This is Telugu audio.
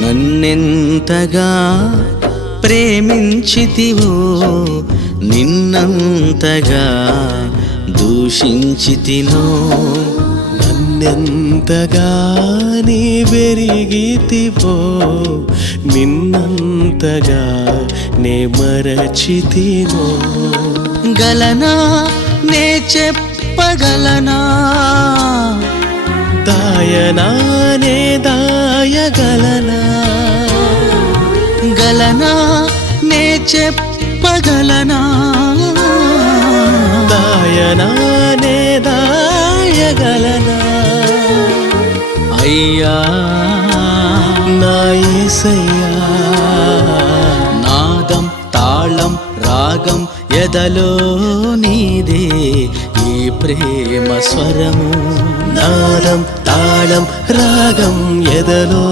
నన్నెంతగా ప్రేమించితివో నిన్నంతగా దూషించితినో నన్నెంతగా నీ పెరిగితివో నిన్నంతగా నే మరచితినో గలనా నే చెప్పగలనా దాయనా నే దాయగలనా గలనా నే చెప్పగలనా దాయనా నే దాయగలనా అయ్యా నా యేసయ్యా నాదం తాళం రాగం ఎదలో నీదే ఈ ప్రేమ స్వరము నాదం తాళం రాగం ఎదలో